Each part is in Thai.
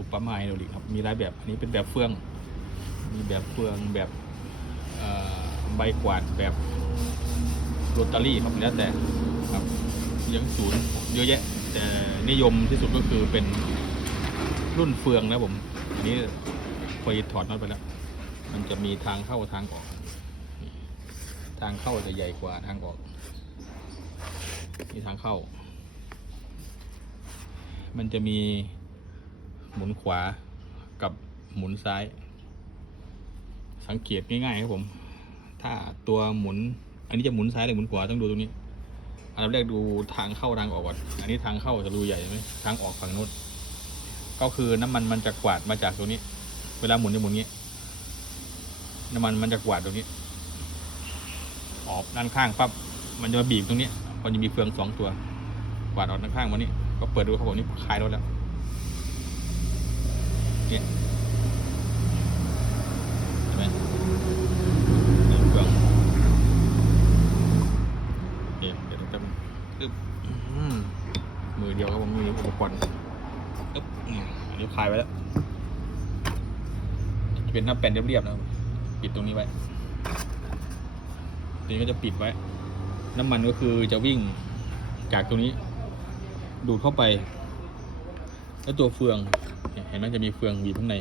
ดูปั๊มไฮโดรลิกครับมีหลายแบบอันนี้เป็นแบบเฟืองมีแบบเฟืองแบบใบกวาดแบบโรตารี่ครับแล้วแต่ครับยังศูนย์เยอะแยะ แต่นิยมที่สุดก็คือเป็นรุ่นเฟืองนะผมอันนี้เคยถอดน็อตไปแล้ว มันจะมีทางเข้าทางออก ทางเข้าจะใหญ่กว่าทางออกนี่ทางเข้า มันจะมี หมุนขวากับหมุนซ้าย สังเกตง่ายๆครับผม ถ้าตัวหมุน อันนี้จะหมุนซ้ายหรือหมุนขวาต้องดูตรงนี้อันดับแรกดูทางเข้าทางออกก่อนอันนี้ทางเข้าจะรูใหญ่ไหมทางออกฝั่งโน้นก็คือน้ำมันมันจะกวาดมาจากตรงนี้ เวลาหมุนจะหมุนงี้ น้ำมันมันจะกวาดตรงนี้ ออกด้านข้างปั๊บมันจะมาบีบตรงนี้มันจะมีเฟืองสองตัวกวาดออกด้านข้างมานี่ก็เปิดดูครับผมนี่คลายรถแล้ว เนี่ยเห็นไหมนี่เฟืองเดี๋ยวเดี๋ยวจะอึ๊บอืมมือเดียวครับผมมีอุปกรณ์อึ๊บนี่อันนี้คลายไว้แล้ว จะเป็นหน้าแป้นเรียบๆนะครับปิดตรงนี้ไว้ตรงนี้ก็จะปิดไว้ น้ำมันก็คือจะวิ่งจากตรงนี้ ดูดเข้าไป แล้วตัวเฟือง เห็นไหมจะมีเฟืองบีบข้างใน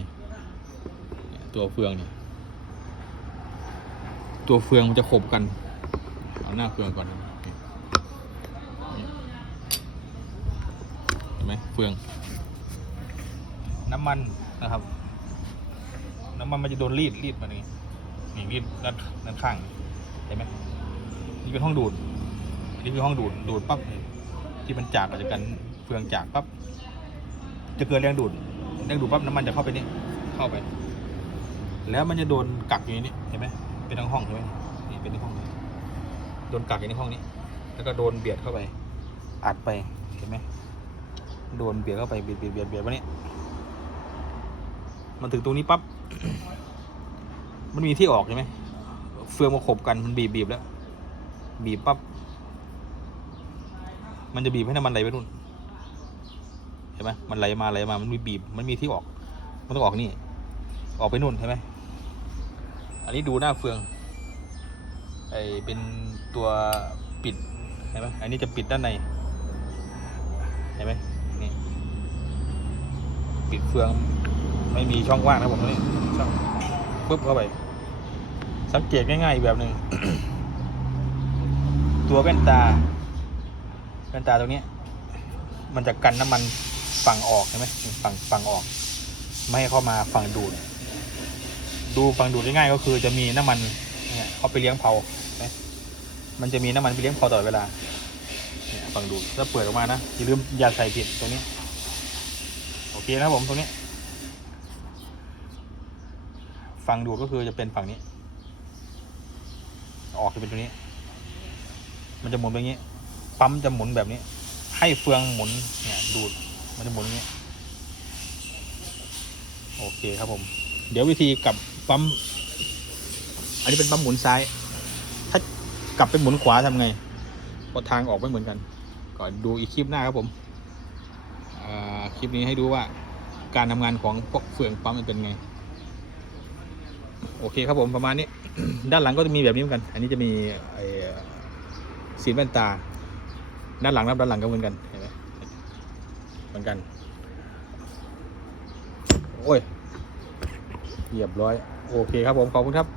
ตัวเฟืองเนี่ยตัวเฟืองมันจะขบกันเอาหน้าเฟืองก่อนเห็นไหมเฟือง น้ำมันนะครับ น้ำมันมันจะโดนรีดรีดมาอย่างนี้นี่รีดด้านด้านข้างเห็นไหมนี่เป็นห้องดูดนนี้คือห้องดูดดูดปั๊บที่มันจากออกจากกันเฟืองจากปั๊บจะเกิดแรงดูด แรงดูดปั๊บน้ำมันจะเข้าไปนี่เข้าไป แล้วมันจะโดนกักอยู่ในนี้เห็นไหมเป็นทั้งห้องใช่ไหมนี่เป็นทั้งห้องเลยโดนกักอยู่ในห้องนี้ แล้วก็โดนเบียดเข้าไป อัดไปเห็นไหมโดนเบียดเข้าไปเบียดเบียดเบียดเบียดมานี่มันถึงตรงนี้ปั๊บมันมีที่ออกใช่ไหมเฟืองมาขบกันมันบีบบีบแล้ว บีบปั๊บมันจะบีบให้น้ำมันไหลไปนู่น เห็นไหมมันไหลมาไหลมา มันมีบีบ มันมีที่ออก มันต้องออกนี่ ออกไปนู่นใช่ไหม อันนี้ดูหน้าเฟือง ไอเป็นตัวปิดเห็นไหมอันนี้จะปิดด้านในเห็นไหมนี่ปิดเฟือง ไม่มีช่องว่างนะผมนี่ช่องปุ๊บเข้าไป สังเกตง่ายๆแบบหนึ่ง ตัวแว่นตา แว่นตาตรงนี้ มันจะกันน้ำมัน ฝั่งออกใช่ไหมฝั่งฝั่งออก ไม่ให้เข้ามาฝั่งดูด ดูฝั่งดูดง่ายก็คือจะมีน้ำมันเนี่ยเขาไปเลี้ยงเผาไหมมันจะมีน้ำมันไปเลี้ยงเผาตลอดเวลาฝั่งดูดแล้วเปิดออกมานะอย่าลืมอย่าใส่ผิดตรงนี้ โอเคนะครับผมตรงนี้ ฝั่งดูดก็คือจะเป็นฝั่งนี้ ออกจะเป็นตรงนี้ มันจะหมุนแบบนี้ ปั๊มจะหมุนแบบนี้ ให้เฟืองหมุนเนี่ยดูด มันจะหมุนอย่างนี้โอเคครับผม เดี๋ยววิธีกลับปั๊ม อันนี้เป็นปั๊มหมุนซ้าย ถ้ากลับไปหมุนขวาทำไงเพราะทางออกไม่เหมือนกัน ก่อนดูอีกคลิปหน้าครับผมคลิปนี้ให้ดูว่าการทำงานของพวกเฟืองปั๊มมันเป็นไง โอเคครับผมประมาณนี้ ด้านหลังก็จะมีแบบนี้เหมือนกัน อันนี้จะมีสีแว่นตา ด้านหลังนับด้านหลังก็เหมือนกันเเหมือนกัน โอ้ยเรียบร้อย โอเคครับผม ขอบคุณครับ